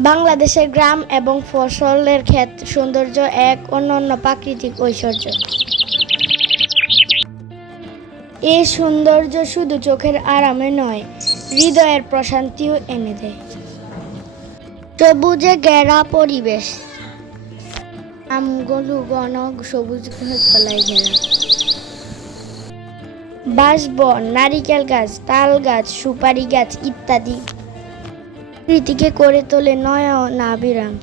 বাংলাদেশের গ্রাম এবং ফসলের ক্ষেত সৌন্দর্য এক অনন্য প্রাকৃতিক ঐশ্বর্য। এই সৌন্দর্য শুধু চোখের আরামে নয়, হৃদয়ের প্রশান্তিও এনে দেয়। সবুজে ঘেরা পরিবেশ। আমগুলো ঘন, সবুজ গাছপালায় ঘেরা। বাঁশবন, নারিকেল গাছ, তাল গাছ, সুপারি গাছ ইত্যাদি প্রকৃতিকে করে তোলে নয়নাবিরাম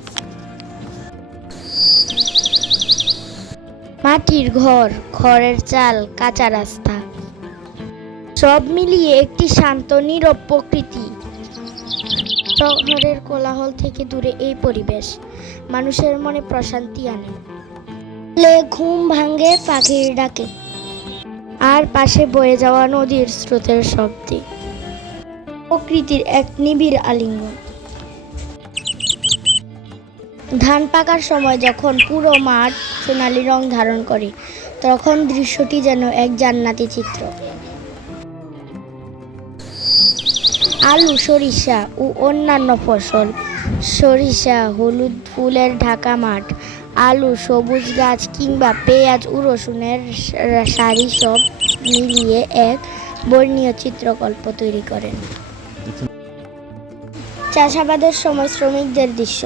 মাটির ঘর খড়ের চাল, কাঁচা রাস্তা। সব মিলিয়ে একটি শান্ত, নীরব প্রকৃতি। শহরের কোলাহল থেকে দূরে এই পরিবেশ। মানুষের মনে প্রশান্তি আনে। ঘুম ভাঙে পাখির ডাকে। আর পাশে বয়ে যাওয়া নদীর স্রোতের শব্দে। প্রকৃতির এক নিবিড় আলিঙ্গন। ধান পাকার সময় যখন পুরো মাঠ সোনালী রং ধারণ করে, তখন দৃশ্যটি যেন এক জান্নাতি চিত্র। আলু, সরিষা ও অন্যান্য ফসল, সরিষা, হলুদ ফুলের ঢাকা মাঠ, আলু, সবুজ গাছ কিংবা পেঁয়াজ ও রসুনের সারি সব মিলিয়ে এক বর্ণীয় চিত্রকল্প তৈরি করেন। চাষাবাদের সময় শ্রমিকদের দৃশ্য।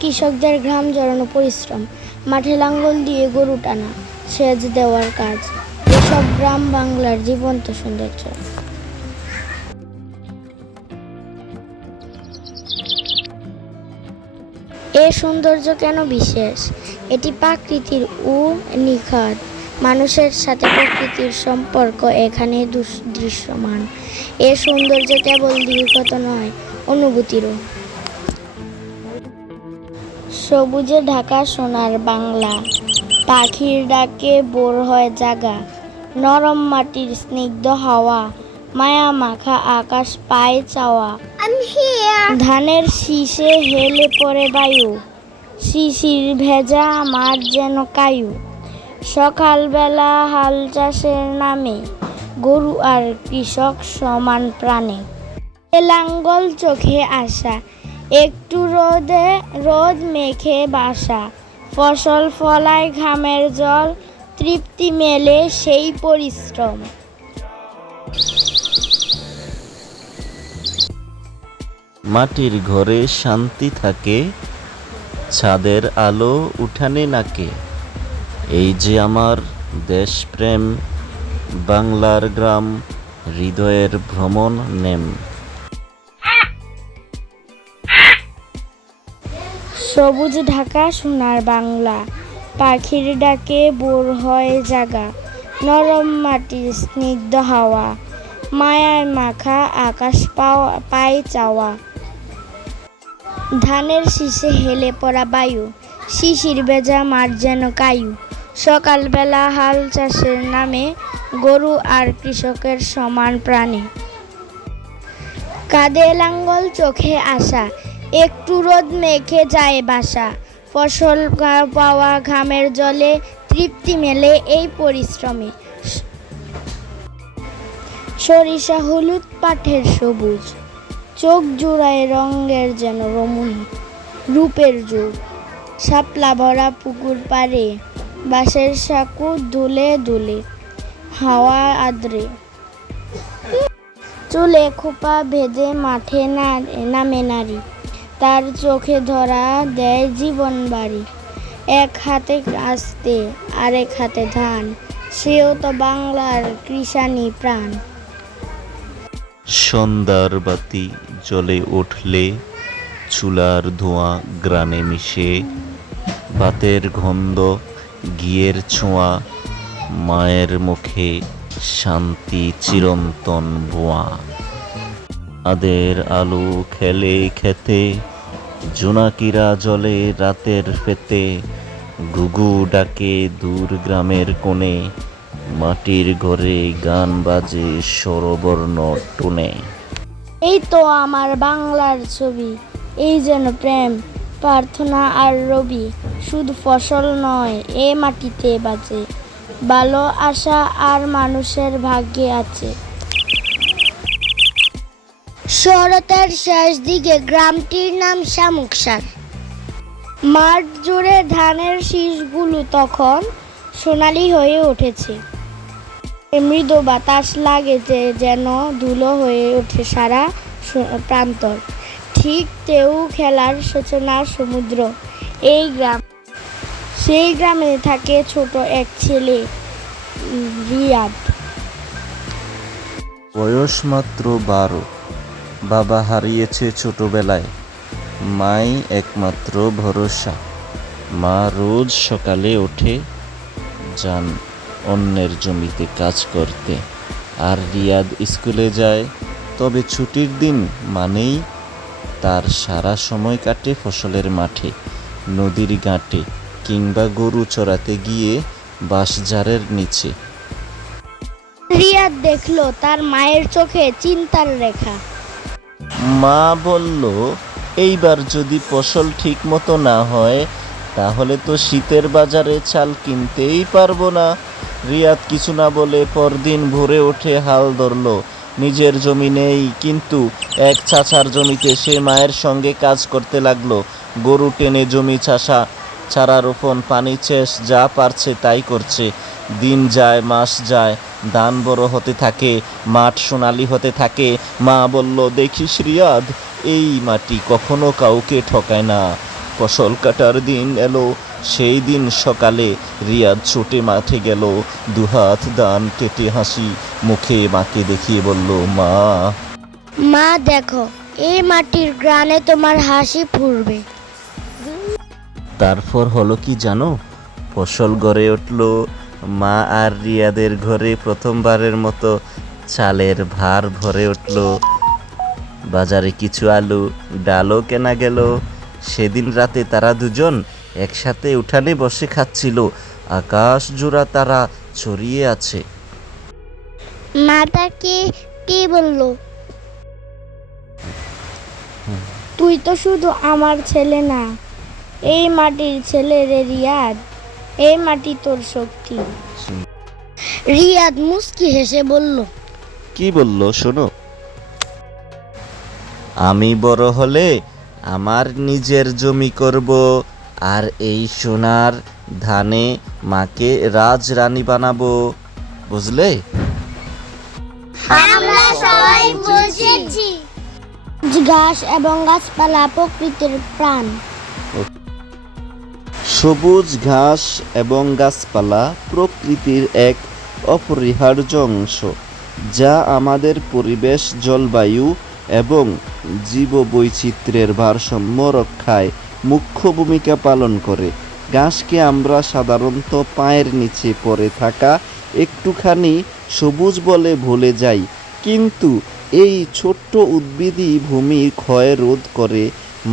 কৃষকদের ঘাম জড়ানো পরিশ্রম। মাঠে লাঙ্গল দিয়ে গরু টানা, সেচ দেওয়ার কাজ। এসব গ্রাম বাংলার জীবন্ত সৌন্দর্য। এ সৌন্দর্য কেন বিশেষ? এটি প্রাকৃতির ও নিখাত মানুষের সাথে প্রকৃতির সম্পর্ক এখানে দৃশ্যমান এ সৌন্দর্য কেবল দীর্ঘত নয় অনুভূতিরও। সবুজে ঢাকা সোনার বাংলা পাখির ডাকে বোর হয় জাগা নরম মাটির স্নিগ্ধ হাওয়া মায়া মাখা আকাশ পায় চাওয়া। ধানের শীষে হেলে পড়ে বায়ু শিশির ভেজা মাঠ যেন কায়ু। সকালবেলা হাল চাষের নামে গরু আর কৃষক সমান প্রাণে। লাঙ্গল চোখে আসা, একটু রোদে রোদ মেখে বাসা। ফসল ফলায় ঘামের জল, তৃপ্তি মেলে সেই পরিশ্রম। মাটির ঘরে শান্তি থাকে, ছাদের আলো উঠানে নাকে। এই যে আমার দেশপ্রেম, বাংলার গ্রাম, হৃদয়ের ভ্রমণ নেম। সবুজ ঢাকা, সোনার বাংলা। পাখির ডাকে বোর হয় জাগা, নরম মাটির স্নিগ্ধ হাওয়া। মায়ার মাখা আকাশ পাওয়া পায় চাওয়া। ধানের শীষে হেলে পড়া বায়ু, শিশির ভেজা মার যেন কায়ু। সকালবেলা হাল চাষের নামে গরু আর কৃষকের সমান প্রাণে। কাঁধে লাঙ্গল চোখে আসা একটু রোদ মেখে যায় বাসা। ফসল পাওয়া ঘামের জলে তৃপ্তি মেলে এই পরিশ্রমে। সরিষা হলুদ পাঠের সবুজ, চোখ জোড়ায় রঙের যেন রমণী রূপের যুগ। শাপলা ভরা পুকুর পাড়ে, বাঁশের সাঁকু দুলে দুলে, হাওয়া আদ্রে। চুলে খোপা ভেজে মাঠে না- নামে নারী। তার চোখে ধরা দেয় জীবন বাড়ি এক হাতে আসতে, আরেক হাতে ধান। সেও তো বাংলার কৃষানি প্রাণ। সন্ধ্যার বাতি জ্বলে উঠলে, চুলার ধোঁয়া গ্রানে মিশে। ভাতের গন্ধ, ঘিয়ের ছোঁয়া, মায়ের মুখে শান্তি চিরন্তন ভুয়া। আদের আলু খেলে খেতে জোনাকিরা জলে রাতের ফেতে, গুগু ডাকে দূর গ্রামের কোণে, মাটির ঘরে গান বাজে স্বরবর্ণ টুনে। এই তো আমার বাংলার ছবি, এই যেন প্রেম, প্রার্থনা আর রবি, শুধু ফসল নয়, এ মাটিতে বাজে। ভালো আশা আর মানুষের ভাগ্যে আছে। শরতের শেষ দিকে গ্রামটির নাম শামুকসার মাঠ জুড়ে ধানের শীষগুলো তখন সোনালি হয়ে উঠেছে। মৃদু বাতাস লাগে যে যেন ধুলো হয়ে ওঠে সারা প্রান্তর। ঠিক তেউ খেলার সূচনার সমুদ্র। এই গ্রাম, সেই গ্রামে থাকে ছোট এক ছেলে রিয়াদ। বয়স মাত্র বারো। বাবা হারিয়েছে ছোটবেলায়। মাই একমাত্র ভরসা। মা রোজ সকালে ওঠে, যান অন্যের জমিতে কাজ করতে। আর রিয়াদ স্কুলে যায়, তবে ছুটির দিন মানেই তার সারা সময় কাটে ফসলের মাঠে, নদীর ঘাটে কিংবা গরু চড়াতে গিয়ে বাঁশঝাড়ের নিচে। রিয়াদ দেখল তার মায়ের চোখে চিন্তার রেখা। মা বলল, এইবার যদি ফসল ঠিক মতো না হয়, তাহলে তো শীতের বাজারে চাল কিনতেই পারব না। রিয়াদ কিছু না বলে পরদিন ভোরে ওঠে হাল ধরলো। নিজের জমি নেই, কিন্তু এক চাচার জমিতে সে মায়ের সঙ্গে কাজ করতে লাগল। গরু টেনে জমি চাষা, চারা রোপণ, পানি চেষ, যা পারছে তাই করছে। দিন যায় মাস যায় ধান বড় হতে থাকে মাঠ সোনালি হতে থাকে। মা বলল দেখিস রিয়াদ এই মাটি কখনো কাউকে ঠকায় না। ফসল কাটার দিন এলো সেই দিন সকালে রিয়াদ ছুটে মাঠে গেল। দুহাত দান কেটে হাসি মুখে মাকে দেখিয়ে বলল মা। মা দেখো এই মাটির গ্রানে তোমার হাসি ফুরবে তারপর হলো কি জানো? ফসল গড়ে উঠল মা আর রিয়াদের ঘরে প্রথমবারের মতো চালের ভার ভরে উঠল। বাজারে কিছু আলু, ডালও কেনা গেল। সেদিন রাতে তারা দুজন একসাথে উঠানে বসে খাচ্ছিল। আকাশ জোড়া তারা ছড়িয়ে আছে। মা তাকে কি বলল? তুই তো শুধু আমার ছেলে না, এই মাটির ছেলে রে রিয়াদ। এই মাটি তোর শক্তি। রিয়াদ মুস্কি হেসে বলল কি বলল শোনো। আমি বড় হলে আমার নিজের জমি করব আর এই সোনার ধানে মাকে রাজরানী বানাবো। বুঝলে? আমরা সবাই বুঝেছি। ঘাস এবং গাছপালা প্রকৃতির প্রাণ। সবুজ ঘাস এবং গাছপালা প্রকৃতির এক অপরিহার্য অংশ, যা আমাদের পরিবেশ, জলবায়ু এবং জীববৈচিত্র্যের ভারসাম্য রক্ষায় মুখ্য ভূমিকা পালন করে। ঘাসকে আমরা সাধারণত পায়ের নিচে পড়ে থাকা একটুখানি সবুজ বলে ভুলে যাই, কিন্তু এই ছোট্ট উদ্ভিদই ভূমির ক্ষয় রোধ করে,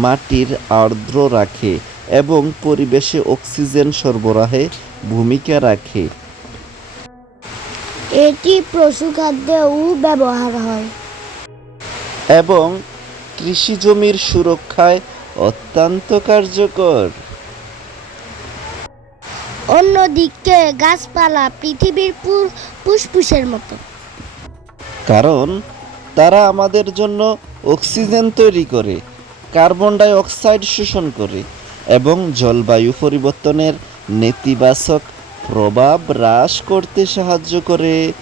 মাটির আর্দ্র রাখে। এবং পরিবেশে অক্সিজেন সরবরাহে ভূমিকা রাখে। এটি পশু খাদ্যেও ব্যবহার হয়। এবং কৃষি জমির সুরক্ষায় অত্যন্ত কার্যকর। অন্যদিকে গাছপালা পৃথিবীর ফুসফুসের মতো। কারণ তারা আমাদের জন্য অক্সিজেন তৈরি করে কার্বন ডাই অক্সাইড শোষণ করে। এবং জলবায়ু পরিবর্তনের নেতিবাচক প্রভাব হ্রাস করতে সাহায্য করে।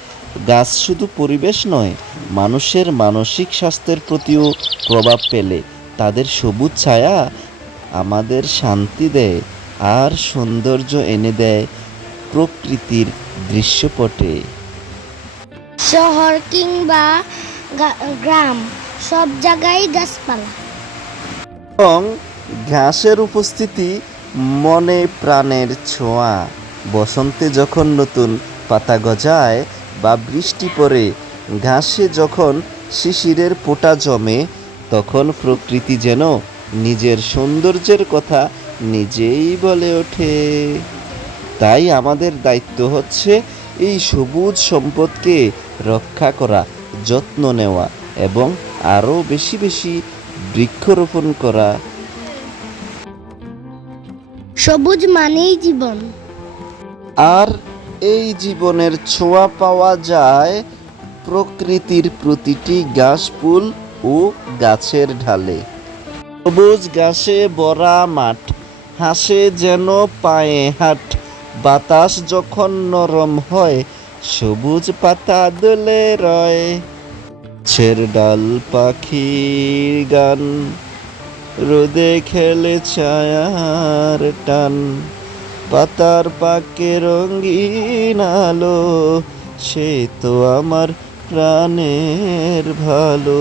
গাছ শুধু পরিবেশ নয় মানুষের মানসিক স্বাস্থ্যের প্রতিও প্রভাব পেলে তাদের সবুজ ছায়া আমাদের শান্তি দেয় আর সৌন্দর্য এনে দেয় প্রকৃতির দৃশ্যপটে। শহর কিংবা গ্রাম সব জায়গায় গাছপালা। এবং ঘাসের উপস্থিতি মনে প্রাণের ছোঁয়া। বসন্তে যখন নতুন পাতা গজায় বা বৃষ্টি পড়ে, ঘাসে যখন শিশিরের পোটা জমে, তখন প্রকৃতি যেন নিজের সৌন্দর্যের কথা নিজেই বলে ওঠে। তাই আমাদের দায়িত্ব হচ্ছে এই সবুজ সম্পদকে রক্ষা করা, যত্ন নেওয়া এবং আরও বেশি বেশি বৃক্ষরোপণ করা। সবুজ মানেই জীবন। আর এই জীবনের ছোঁয়া পাওয়া যায় প্রকৃতির প্রতিটি গাছ, ফুল ও গাছের ঢালে। সবুজ ঘাসে ভরা মাঠ, হাসে যেন পায়ে হাট। বাতাস যখন নরম হয়, সবুজ পাতা দোলে রয়। ছের ডাল পাখির গান। রোদে খেলে ছায়ার টান, পাতার পাকে রঙিন আলো, সে তো আমার প্রাণের ভালো।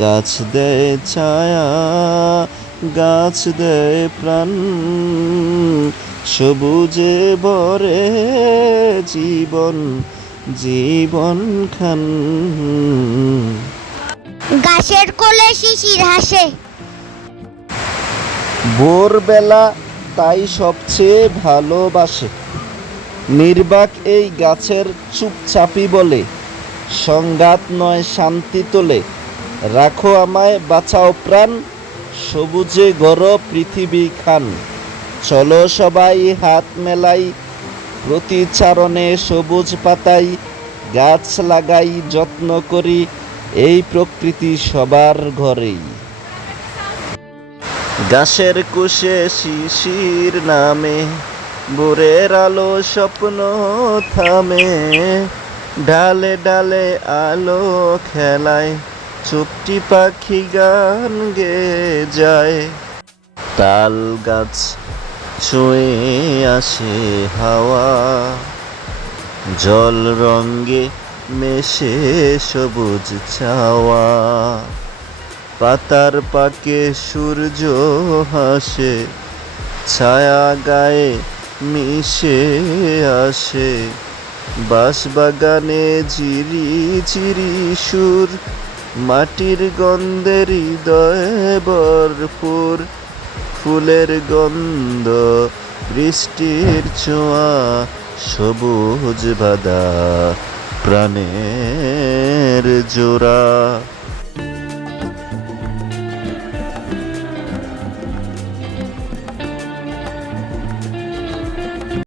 গাছ দেয় ছায়া, গাছ দেয় প্রাণ, সবুজে বরে জীবন জীবন খান। গাছের কোলে শিশির হাসে। ভোরবেলা তাই সবচেয়ে ভালোবাসে। নির্বাক এই গাছের চুপচাপি বলে, সংঘাত নয়, শান্তি তোলে। রাখো আমায়, বাঁচাও প্রাণ। সবুজে গড় পৃথিবী খান। চলো সবাই হাত মেলাই, প্রতিচারণে সবুজ পাতাই, গাছ লাগাই, যত্ন করি, এই প্রকৃতি সবার ঘরেই। গাছের কুশে শিশির নামে, ভোরের আলো স্বপ্ন থামে। ডালে ডালে আলো খেলায়, চুপটি পাখি গান গে যায় তাল গাছ ছুঁয়ে আসে হাওয়া, জল রঙ্গে মেশে সবুজ ছাওয়া। পাতার পাকে সূর্য হাসে, ছায়া গায়ে মিশে আসে। বাঁশবাগানে ঝিরি ঝিরি সুর, মাটির গন্ধের হৃদয় ভরপুর। ফুলের গন্ধ, বৃষ্টির ছোঁয়া, সবুজ বাদা প্রাণের জোড়া।